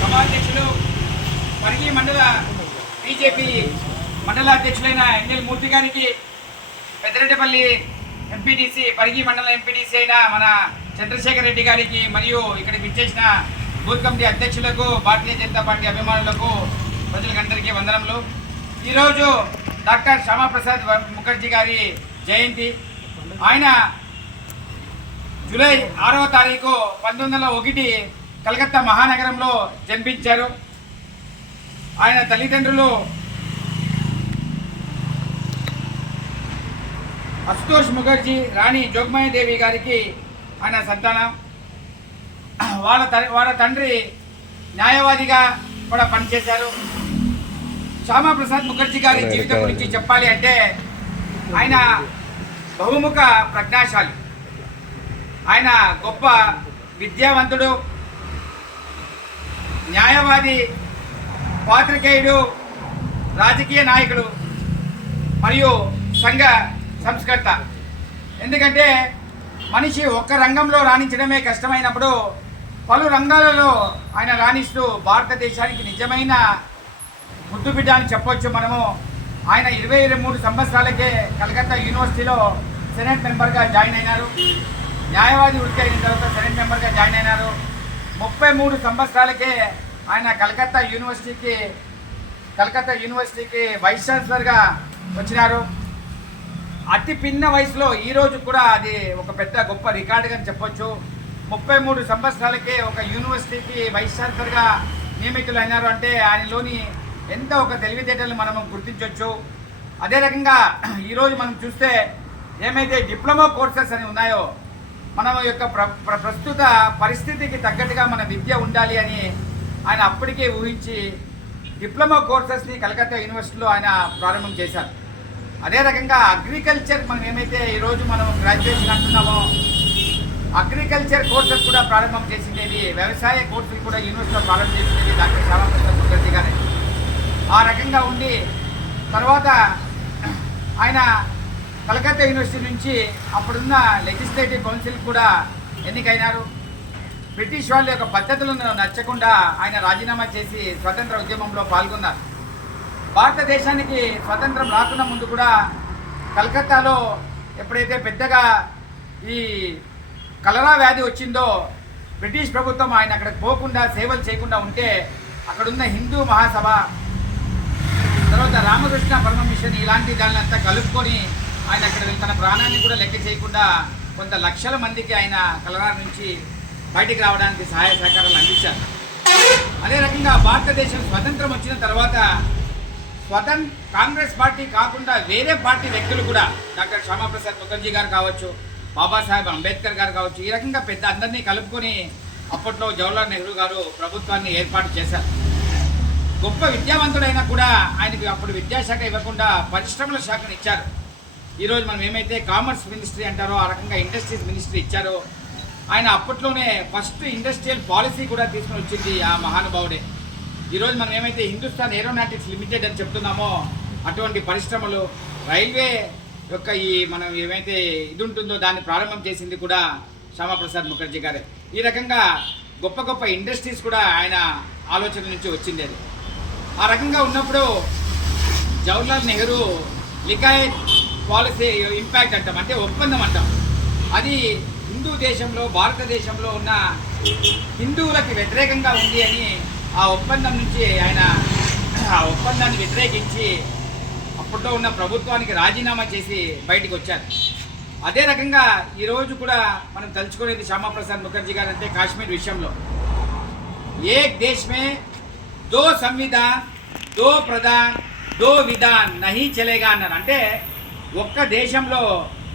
సభాధ్యక్షులు పరిగి మండల బీజేపీ మండల అధ్యక్షులైన ఎన్ఎల్ మూర్తి గారికి, పెద్దరెడ్డిపల్లి ఎంపీటీసీ పరిగి మండల ఎంపీటీసీ అయిన మన చంద్రశేఖర్ రెడ్డి గారికి, మరియు ఇక్కడికి విచ్చేసిన booth committee అధ్యక్షులకు, Bharatiya Janata party అభిమానులకు, ప్రజలందరికీ వందనములు. ఈరోజు డాక్టర్ శ్యామాప్రసాద్ ముఖర్జీ గారి జయంతి. ఆయన జూలై 6వ తారీఖు 1901 కలకత్తా మహానగరంలో జన్మించారు. ఆయన తల్లిదండ్రులు అశుతోష్ ముఖర్జీ, రాణి జోగ్మాయాదేవి గారికి ఆయన సంతానం. వాళ్ళ తండ్రి న్యాయవాదిగా కూడా పనిచేశారు. శ్యామాప్రసాద్ ముఖర్జీ గారి జీవితం గురించి చెప్పాలి అంటే ఆయన బహుముఖ ప్రజ్ఞాశాలి. ఆయన గొప్ప విద్యావంతుడు, న్యాయవాది, పాత్రికేయుడు, రాజకీయ నాయకుడు మరియు సంఘ సంస్కర్త. ఎందుకంటే మనిషి ఒక్క రంగంలో రాణించడమే కష్టమైనప్పుడు పలు రంగాలలో ఆయన రాణిస్తూ భారతదేశానికి నిజమైన ముద్దుబిడ్డ అని చెప్పొచ్చు మనము. ఆయన 23 సంవత్సరాలకే కలకత్తా యూనివర్సిటీలో సెనెట్ మెంబర్గా జాయిన్ అయినారు. న్యాయవాది వృత్తి అయిన తర్వాత సెనెట్ మెంబర్గా జాయిన్ అయినారు. 33 సంవత్సరాలకే ఆయన కలకత్తా యూనివర్సిటీకి వైస్ ఛాన్సలర్గా వచ్చినారు. అతి పిన్న వయసులో ఈరోజు కూడా అది ఒక పెద్ద గొప్ప రికార్డుగా చెప్పొచ్చు. 33 సంవత్సరాలకే ఒక యూనివర్సిటీకి వైస్ ఛాన్సలర్గా నియమితులైనారు అంటే ఆయనలోని ఎంత ఒక తెలివితేటలు మనము గుర్తించవచ్చు. అదే రకంగా ఈరోజు మనం చూస్తే ఏమైతే డిప్లొమా కోర్సెస్ అని ఉన్నాయో, మన యొక్క ప్రస్తుత పరిస్థితికి తగ్గట్టుగా మన విద్య ఉండాలి అని ఆయన అప్పటికే ఊహించి డిప్లొమా కోర్సెస్ని కలకత్తా యూనివర్సిటీలో ఆయన ప్రారంభం చేశారు. అదే రకంగా అగ్రికల్చర్, మనం ఏమైతే ఈరోజు మనం గ్రాడ్యుయేషన్ అంటున్నామో, అగ్రికల్చర్ కోర్సెస్ కూడా ప్రారంభం చేసిండేది, వ్యవసాయ కోర్సులు కూడా యూనివర్సిటీలో ప్రారంభం చేసిండేది డాక్టర్ శ్యామాప్రసాద్ ముఖర్జీ గారే. ఆ రకంగా ఉండి తర్వాత ఆయన కలకత్తా యూనివర్సిటీ నుంచి అప్పుడున్న లెజిస్లేటివ్ కౌన్సిల్ కూడా ఎన్నికైనారు. బ్రిటిష్ వాళ్ళ యొక్క పద్ధతులను నచ్చకుండా ఆయన రాజీనామా చేసి స్వతంత్ర ఉద్యమంలో పాల్గొన్నారు. భారతదేశానికి స్వతంత్రం రాకున్న ముందు కూడా కలకత్తాలో ఎప్పుడైతే పెద్దగా ఈ కలరా వ్యాధి వచ్చిందో బ్రిటిష్ ప్రభుత్వం ఆయన అక్కడికి పోకుండా సేవలు చేయకుండా ఉంటే అక్కడున్న హిందూ మహాసభ, తర్వాత రామకృష్ణ పరమ మిషన్, ఇలాంటి దాన్ని అంతా కలుపుకొని ఆయన అక్కడ తన ప్రాణాన్ని కూడా లెక్క చేయకుండా కొంత లక్షల మందికి ఆయన కలరా నుంచి బయటికి రావడానికి సహాయ సహకారాలు అందించారు. అదే రకంగా భారతదేశం స్వతంత్రం వచ్చిన తర్వాత కాంగ్రెస్ పార్టీ కాకుండా వేరే పార్టీ వ్యక్తులు కూడా, డాక్టర్ శ్యామాప్రసాద్ ముఖర్జీ గారు కావచ్చు, బాబాసాహెబ్ అంబేద్కర్ గారు కావచ్చు, ఈ రకంగా పెద్ద అందరినీ కలుపుకొని అప్పట్లో జవహర్లాల్ నెహ్రూ గారు ప్రభుత్వాన్ని ఏర్పాటు చేశారు. గొప్ప విద్యావంతుడైనా కూడా ఆయనకి అప్పుడు విద్యాశాఖ ఇవ్వకుండా పరిశ్రమల శాఖను ఇచ్చారు. ఈరోజు మనం ఏమైతే కామర్స్ మినిస్ట్రీ అంటారో ఆ రకంగా ఇండస్ట్రీస్ మినిస్ట్రీ ఇచ్చారో, ఆయన అప్పట్లోనే ఫస్ట్ ఇండస్ట్రియల్ పాలసీ కూడా తీసుకుని వచ్చింది ఆ మహానుభావుడే. ఈరోజు మనం ఏమైతే హిందుస్థాన్ ఏరోనాటిక్స్ లిమిటెడ్ అని చెప్తున్నామో అటువంటి పరిశ్రమలు, రైల్వే యొక్క ఈ మనం ఏమైతే ఇది ఉంటుందో దాన్ని ప్రారంభం చేసింది కూడా శ్యామాప్రసాద్ ముఖర్జీ గారే. ఈ రకంగా గొప్ప గొప్ప ఇండస్ట్రీస్ కూడా ఆయన ఆలోచన నుంచి వచ్చింది. అది ఆ రకంగా ఉన్నప్పుడు జవహర్లాల్ నెహ్రూ లికాయత్ పాలసీ ఇంపాక్ట్ అంటాం, అంటే ఒప్పందం అంటాం, అది హిందూ దేశంలో భారతదేశంలో ఉన్న హిందువులకి వ్యతిరేకంగా ఉంది అని ఆ ఒప్పందం నుంచి ఆయన ఆ ఒప్పందాన్ని వ్యతిరేకించి అప్పట్లో ఉన్న ప్రభుత్వానికి రాజీనామా చేసి బయటకు వచ్చారు. అదే రకంగా ఈరోజు కూడా మనం తలుచుకునేది శ్యామాప్రసాద్ ముఖర్జీ గారు అంటే కాశ్మీర్ విషయంలో ఏక్ దేశ్ మే దో సంవిధాన్, దో ప్రధాన్, దో విధాన్ నహీ చలేగా అన్నారు. అంటే ఒక్క దేశంలో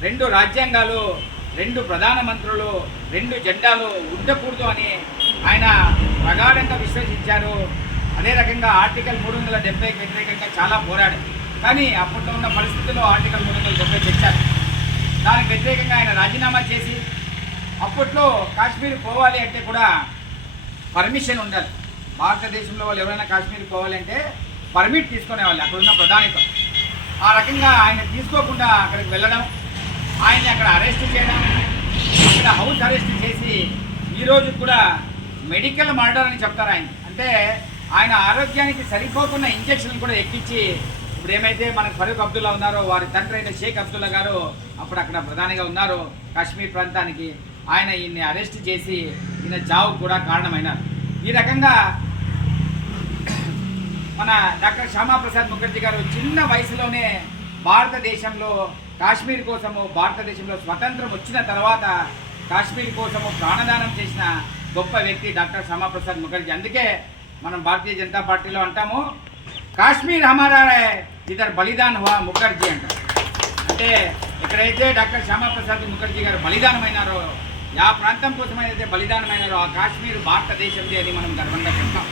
2 రాజ్యాంగాలు, 2 ప్రధానమంత్రులు, 2 జెండాలు ఉండకూడదు అని ఆయన ప్రగాఢంగా విశ్వసించారు. అదే రకంగా ఆర్టికల్ 370కి వ్యతిరేకంగా చాలా పోరాడారు. కానీ అప్పట్లో ఉన్న పరిస్థితుల్లో ఆర్టికల్ 370 తెచ్చారు. దానికి వ్యతిరేకంగా ఆయన రాజీనామా చేసి, అప్పట్లో కాశ్మీర్ పోవాలి అంటే కూడా పర్మిషన్ ఉండాలి. భారతదేశంలో వాళ్ళు ఎవరైనా కాశ్మీర్ పోవాలంటే పర్మిట్ తీసుకునేవాళ్ళు అక్కడున్న ప్రధానితో. ఆ రకంగా ఆయన తీసుకోకుండా అక్కడికి వెళ్ళడం, ఆయన్ని అక్కడ అరెస్ట్ చేయడం, అక్కడ హౌస్ అరెస్ట్ చేసి చేసి ఈరోజు కూడా మెడికల్ మర్డర్ అని చెప్తారు ఆయన. అంటే ఆయన ఆరోగ్యానికి సరిపోకున్న ఇంజక్షన్లు కూడా ఎక్కించి ఇప్పుడు ఏమైతే మనకు ఫరూక్ అబ్దుల్లా ఉన్నారో వారి తండ్రి అయిన షేక్ అబ్దుల్లా గారు అప్పుడు అక్కడ ప్రధానిగా ఉన్నారు కాశ్మీర్ ప్రాంతానికి, ఆయన ఈయన్ని అరెస్ట్ చేసి ఈయన చావుకు కూడా కారణమైనారు. ఈ రకంగా మన డాక్టర్ శ్యామాప్రసాద్ ముఖర్జీ గారు చిన్న వయసులోనే భారతదేశంలో కాశ్మీర్ కోసము, భారతదేశంలో స్వతంత్రం వచ్చిన తర్వాత కాశ్మీర్ కోసము ప్రాణదానం చేసిన గొప్ప వ్యక్తి డాక్టర్ శ్యామాప్రసాద్ ముఖర్జీ. అందుకే మనం భారతీయ జనతా పార్టీలో అంటాము కాశ్మీర్ హమారా హై, ఇద్దరు బలిదాన్ హువా ముఖర్జీ అంటారు. అంటే ఎక్కడైతే డాక్టర్ శ్యామాప్రసాద్ ముఖర్జీ గారు బలిదానమైనారో, ఆ ప్రాంతం కోసం ఏదైతే బలిదానమైనారో ఆ కాశ్మీర్ భారతదేశంది అని మనం గర్వంగా చెప్తాం.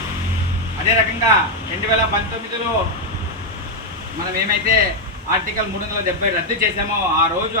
అదే రకంగా 2019లో మనం ఏమైతే ఆర్టికల్ 370 రద్దు చేశామో ఆ రోజు